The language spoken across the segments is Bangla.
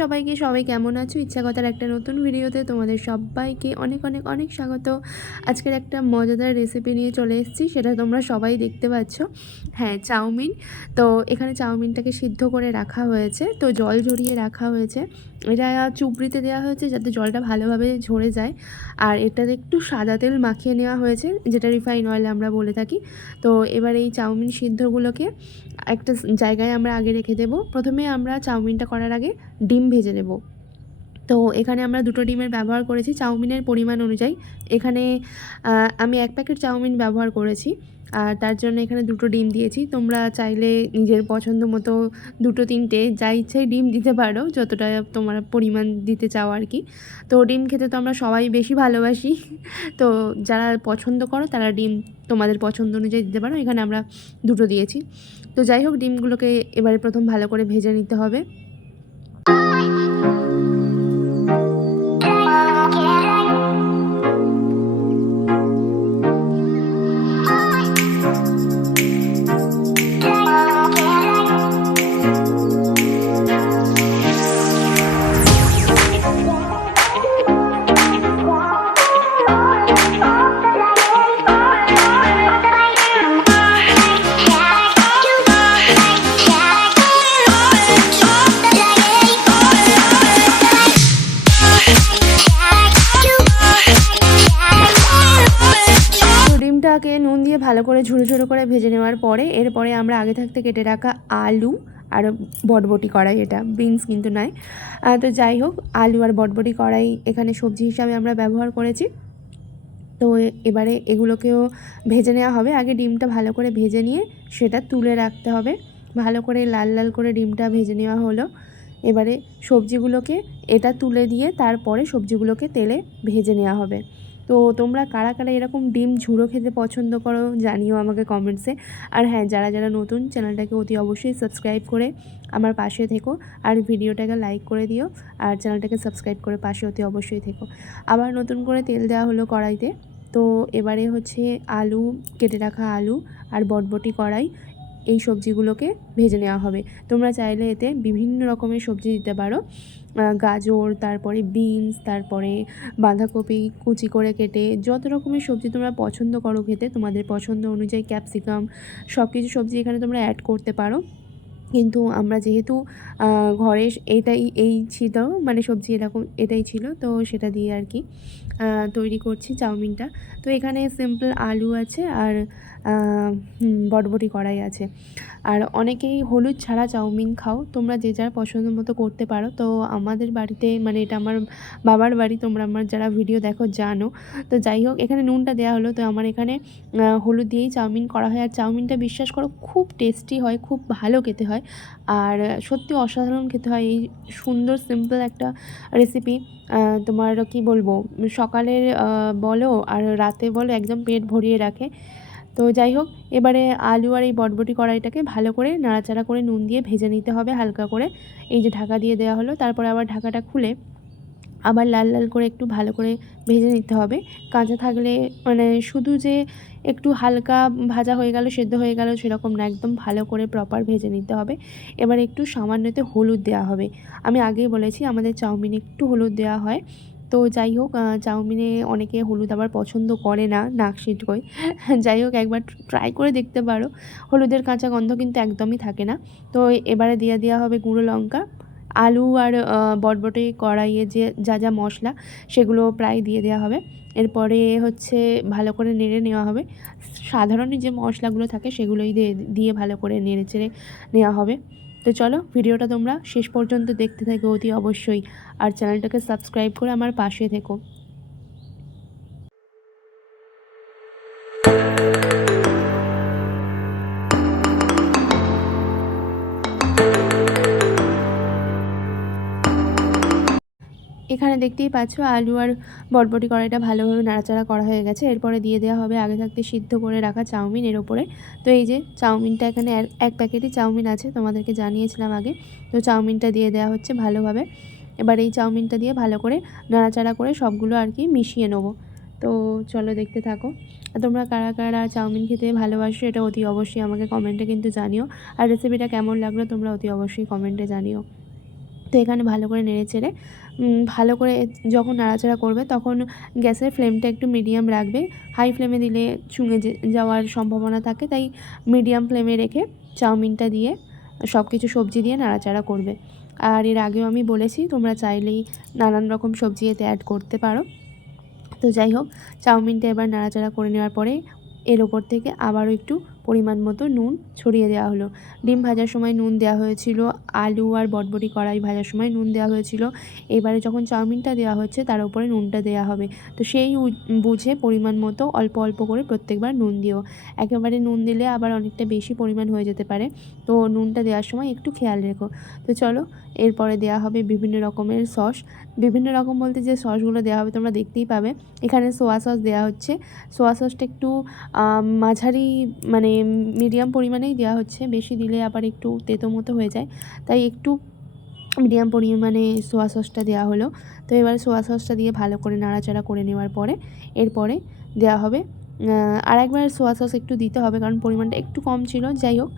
সবাইকে, সবাই কেমন আছো? ইচ্ছাকতার একটা নতুন ভিডিওতে তোমাদের সবাইকে অনেক অনেক অনেক স্বাগত। আজকের একটা মজাদার রেসিপি নিয়ে চলে এসেছি, সেটা তোমরা সবাই দেখতে পাচ্ছ। হ্যাঁ, চাউমিন। তো এখানে চাউমিনটাকে সিদ্ধ করে রাখা হয়েছে, তো জল ঝরিয়ে রাখা হয়েছে। এটা চুবড়িতে দেওয়া হয়েছে যাতে জলটা ভালোভাবে ঝরে যায়। আর এটাতে একটু সাদা তেল মাখিয়ে নেওয়া হয়েছে, যেটা রিফাইন অয়েল আমরা বলে থাকি। তো এবার এই চাউমিন সিদ্ধগুলোকে একটা জায়গায় আমরা আগে রেখে দেব। প্রথমে আমরা চাউমিনটা করার আগে ডিম ভেজে নেব। তো এখানে আমরা দুটো ডিমের ব্যবহার করেছি চাউমিনের পরিমাণ অনুযায়ী। এখানে আমি 1 প্যাকেট চাউমিন ব্যবহার করেছি, আর তার জন্য এখানে দুটো ডিম দিয়েছি। তোমরা চাইলে নিজের পছন্দ মতো দুটো তিনটে যা ইচ্ছাই ডিম দিতে পারো, যতটা তোমরা পরিমাণ দিতে চাও আর কি। তো ডিম খেতে তো আমরা সবাই বেশি ভালোবাসি, তো যারা পছন্দ করো তারা ডিম তোমাদের পছন্দ অনুযায়ী দিতে পারো। এখানে আমরা দুটো দিয়েছি। তো যাই হোক, ডিমগুলোকে এবারে প্রথম ভালো করে ভেজে নিতে হবে। ডিমটাকে নুন দিয়ে ভালো করে ঝুড়ো ঝুড়ো করে ভেজে নেওয়ার পরে এরপরে আমরা আগে থাকতে কেটে রাখা আলু আর বটবটি কড়াই, এটা বিনস কিন্তু নয়। তো যাই হোক, আলু আর বটবটি কড়াই এখানে সবজি হিসাবে আমরা ব্যবহার করেছি। তো এবারে এগুলোকেও ভেজে নেওয়া হবে। আগে ডিমটা ভালো করে ভেজে নিয়ে সেটা তুলে রাখতে হবে। ভালো করে লাল লাল করে ডিমটা ভেজে নেওয়া হলো। এবারে সবজিগুলোকে এটা তুলে দিয়ে তারপরে সবজিগুলোকে তেলে ভেজে নেওয়া হবে। তো তোমরা কারা কারা এরকম ডিম ঝুড়ো খেতে পছন্দ করো জানিও আমাকে কমেন্টসে। আর হ্যাঁ, যারা যারা নতুন, চ্যানেলটাকে অতি অবশ্যই সাবস্ক্রাইব করে আমার পাশে থেকো, আর ভিডিওটাকে লাইক করে দিও, আর চ্যানেলটাকে সাবস্ক্রাইব করে পাশে অতি অবশ্যই থেকো। আবার নতুন করে তেল দেওয়া হলো কড়াইতে। তো এবারে হচ্ছে আলু, কেটে রাখা আলু আর বটবটি কড়াই, এই সবজিগুলোকে ভেজে নেওয়া হবে। তোমরা চাইলে এতে বিভিন্ন রকমের সবজি দিতে পারো, গাজর, তারপরে বিনস, তারপরে বাঁধাকপি কুচি করে কেটে, যত রকমের সবজি তোমরা পছন্দ করো খেতে, তোমাদের পছন্দ অনুযায়ী ক্যাপসিকাম, সব কিছু সবজি এখানে তোমরা অ্যাড করতে পারো। কিন্তু আমরা যেহেতু ঘরে এই ছিল, মানে সবজি এরকম এটাই ছিল, তো সেটা দিয়ে আর কি তৈরি করছি চাউমিনটা। তো এখানে সিম্পল আলু আছে আর বটবটি কড়াই আছে। আর অনেকেই হলুদ ছাড়া চাউমিন খাও, তোমরা যে যার পছন্দ মতো করতে পারো। তো আমাদের বাড়িতে, মানে এটা আমার বাবার বাড়ি, তোমরা আমার যারা ভিডিও দেখো জানো। তো যাই হোক, এখানে নুনটা দেওয়া হলো। তো আমার এখানে হলুদ দিয়েই চাউমিন করা হয়। আর চাউমিনটা বিশ্বাস করো খুব টেস্টি হয়, খুব ভালো খেতে হয়, আর সত্যি অসাধারণ খেতে হয়। এই সুন্দর সিম্পল একটা রেসিপি তোমার কি বলবো, সকালের বলো আর রাতে বলো, একদম পেট ভরিয়ে রাখে। তো যাই হোক, এবারে আলু আর এই বটবটি কড়াইটাকে ভালো করে নাড়াচাড়া করে নুন দিয়ে ভেজে নিতে হবে হালকা করে। এই যে ঢাকা দিয়ে দেওয়া হলো, তারপরে আবার ঢাকাটা খুলে আবার লাল লাল করে একটু ভালো করে ভেজে নিতে হবে। কাঁচা থাকলে, মানে শুধু যে একটু হালকা ভাজা হয়ে গেল, সেদ্ধ হয়ে গেল, সেরকম না, একদম ভালো করে প্রপার ভেজে নিতে হবে। এবার একটু সামান্যতে হলুদ দেওয়া হবে। আমি আগেই বলেছি আমাদের চাউমিনে একটু হলুদ দেওয়া হয়। তো যাই হোক, চাউমিনে অনেকে হলুদ আবার পছন্দ করে না, নাক সিটকোয়। যাই হোক, একবার ট্রাই করে দেখতে পারো, হলুদের কাঁচা গন্ধ কিন্তু একদমই থাকে না। তো এবারে দিয়ে দেওয়া হবে গুঁড়ো লঙ্কা। আলু আর বটবটি কড়াইয়ে যে যা যা মশলা, সেগুলো প্রায় দিয়ে দেওয়া হবে। এরপরে হচ্ছে ভালো করে নেড়ে নেওয়া হবে। সাধারণ যে মশলাগুলো থাকে সেগুলোই দিয়ে ভালো করে নেড়ে চেড়ে নেওয়া হবে। তো চলো, ভিডিওটা তোমরা শেষ পর্যন্ত দেখতে থাকো অতি অবশ্যই, আর চ্যানেলটাকে সাবস্ক্রাইব করে আমার পাশে থেকো। এখানে দেখতেই পাচ্ছ আলু আর বটবটি কড়াইটা ভালোভাবে নাড়াচাড়া করা হয়ে গেছে। এরপরে দিয়ে দেওয়া হবে আগে থাকতে সিদ্ধ করে রাখা চাউমিন এর ওপরে। তো এই যে চাউমিনটা, এখানে 1 প্যাকেটই চাউমিন আছে, তোমাদেরকে জানিয়েছিলাম আগে। তো চাউমিনটা দিয়ে দেওয়া হচ্ছে ভালোভাবে। এবার এই চাউমিনটা দিয়ে ভালো করে নাড়াচাড়া করে সবগুলো আর কি মিশিয়ে নেবো। তো চলো দেখতে থাকো। তোমরা কারা কারা চাউমিন খেতে ভালোবাসো এটা অতি অবশ্যই আমাকে কমেন্টে কিন্তু জানিও। আর রেসিপিটা কেমন লাগলো তোমরা অতি অবশ্যই কমেন্টে জানিও। তো এখানে ভালো করে নেড়ে চেড়ে ভালো করে যখন নাড়াচাড়া করবে তখন গ্যাসের ফ্লেমটা একটু মিডিয়াম রাখবে। হাই ফ্লেমে দিলে চুঙে যাওয়ার সম্ভাবনা থাকে, তাই মিডিয়াম ফ্লেমে রেখে চাউমিনটা দিয়ে সব কিছু সবজি দিয়ে নাড়াচাড়া করবে। আর এর আগেও আমি বলেছি তোমরা চাইলেই নানান রকম সবজি এতে অ্যাড করতে পারো। তো যাই হোক, চাউমিনটা এবার নাড়াচাড়া করে নেওয়ার পরে এর ওপর থেকে আবারও একটু পরিমাণ মতো নুন ছড়িয়ে দেওয়া হলো। ডিম ভাজার সময় নুন দেওয়া হয়েছিল, আলু আর বটবটি কড়াই ভাজার সময় নুন দেওয়া হয়েছিল। এবারে যখন চাউমিনটা দেওয়া হচ্ছে তার উপরে নুনটা দেওয়া হবে। তো সেই বুঝে পরিমাণ মতো অল্প অল্প করে প্রত্যেকবার নুন দিও। একেবারে নুন দিলে আবার অনেকটা বেশি পরিমাণ হয়ে যেতে পারে, তো নুনটা দেওয়ার সময় একটু খেয়াল রেখো। তো চলো, এরপরে দেওয়া হবে বিভিন্ন রকমের সস। বিভিন্ন রকম বলতে যে সসগুলো দেওয়া হবে তোমরা দেখতেই পাবে। এখানে সোয়া সস দেওয়া হচ্ছে। সোয়া সসটা একটু মাঝারি মানে মিডিয়াম পরিমাণেই দেওয়া হচ্ছে, বেশি দিলে আবার একটু তেতো মতো হয়ে যায়, তাই একটু মিডিয়াম পরিমাণে সোয়া সসটা দেওয়া হলো। তো এবার সোয়া সসটা দিয়ে ভালো করে নাড়াচাড়া করে নেওয়ার পরে এরপরে দেওয়া হবে আরেকবার সোয়া সস একটু দিতে হবে, কারণ পরিমাণটা একটু কম ছিল। যাই হোক,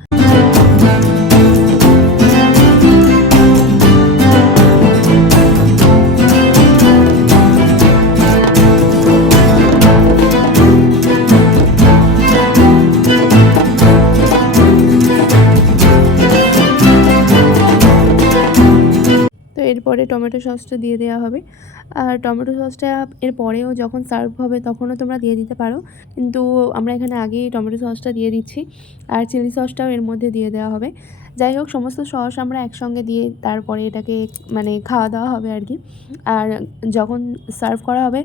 এরপরে টমেটো সসটা দিয়ে দেওয়া হবে। আর টমেটো সসটা এর পরেও যখন সার্ভ হবে তখনও তোমরা দিয়ে দিতে পারো, কিন্তু আমরা এখানে আগেই টমেটো সসটা দিয়ে দিচ্ছি। আর চিলি সসটাও এর মধ্যে দিয়ে দেওয়া হবে। যাই হোক, সমস্ত সস আমরা একসঙ্গে দিয়ে তারপরে এটাকে মানে খাওয়া দাওয়া হবে আর কি। আর যখন সার্ভ করা হবে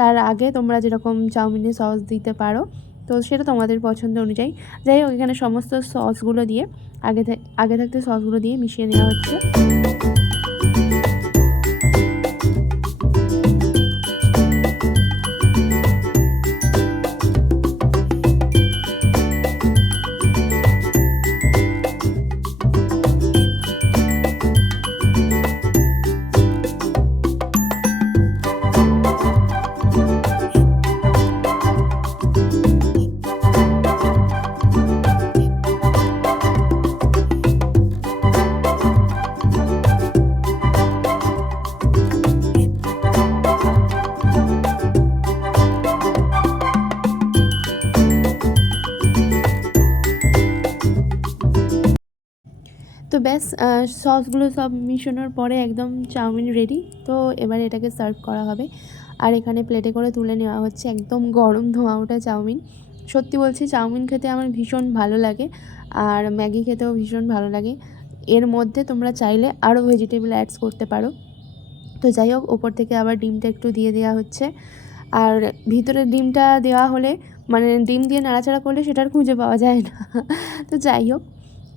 তার আগে তোমরা যেরকম চাউমিনে সস দিতে পারো, তো সেটা তোমাদের পছন্দ অনুযায়ী। যাই হোক, এখানে সমস্ত সসগুলো দিয়ে আগে থাকতে সসগুলো দিয়ে মিশিয়ে নেওয়া হচ্ছে। তো ব্যাস, সসগুলো সব মিশানোর পরে একদম চাউমিন রেডি। তো এবার এটাকে সার্ভ করা হবে। আর এখানে প্লেটে করে তুলে নেওয়া হচ্ছে একদম গরম ধোঁয়া ওঠা চাউমিন। সত্যি বলছি, চাউমিন খেতে আমার ভীষণ ভালো লাগে, আর ম্যাগি খেতেও ভীষণ ভালো লাগে। এর মধ্যে তোমরা চাইলে আরও ভেজিটেবল অ্যাডস করতে পারো। তো যাই হোক, ওপর থেকে আবার ডিমটা একটু দিয়ে দেওয়া হচ্ছে। আর ভিতরে ডিমটা দেওয়া হলে মানে ডিম দিয়ে নাড়াচাড়া করলে সেটা আর খুঁজে পাওয়া যায় না। তো যাই হোক,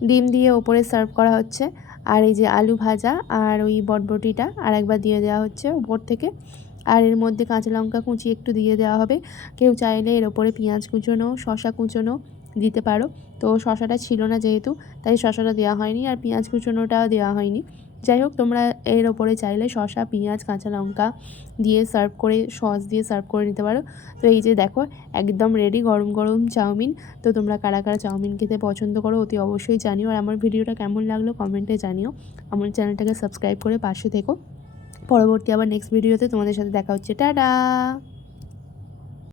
ডিম দিয়ে ওপরে সার্ভ করা হচ্ছে। আর এই যে আলু ভাজা আর ওই বটবটিটা আরেকবার দিয়ে দেওয়া হচ্ছে উপর থেকে। আর এর মধ্যে কাঁচা লঙ্কা কুচি একটু দিয়ে দেওয়া হবে। কেউ চাইলে এর ওপরে পেঁয়াজ কুচোনো, শসা কুচোনো দিতে পারো। তো শসাটা ছিল না যেহেতু, তাই শসাটা দেওয়া হয়নি, আর পেঁয়াজ কুচোনোটাও দেওয়া হয়নি। যাই হোক, তোমরা এর ওপরে চাইলে শসা, পেঁয়াজ, কাঁচা লঙ্কা দিয়ে সার্ভ করে সস দিয়ে সার্ভ করে নিতে পারো। তো এই যে দেখো, একদম রেডি গরম গরম চাউমিন। তো তোমরা কারা কারা চাউমিন খেতে পছন্দ করো অতি অবশ্যই জানিও। আর আমার ভিডিওটা কেমন লাগলো কমেন্টে জানিও। আমার চ্যানেলটাকে সাবস্ক্রাইব করে পাশে থেকো। পরবর্তী আবার নেক্সট ভিডিওতে তোমাদের সাথে দেখা হচ্ছে। টাটা।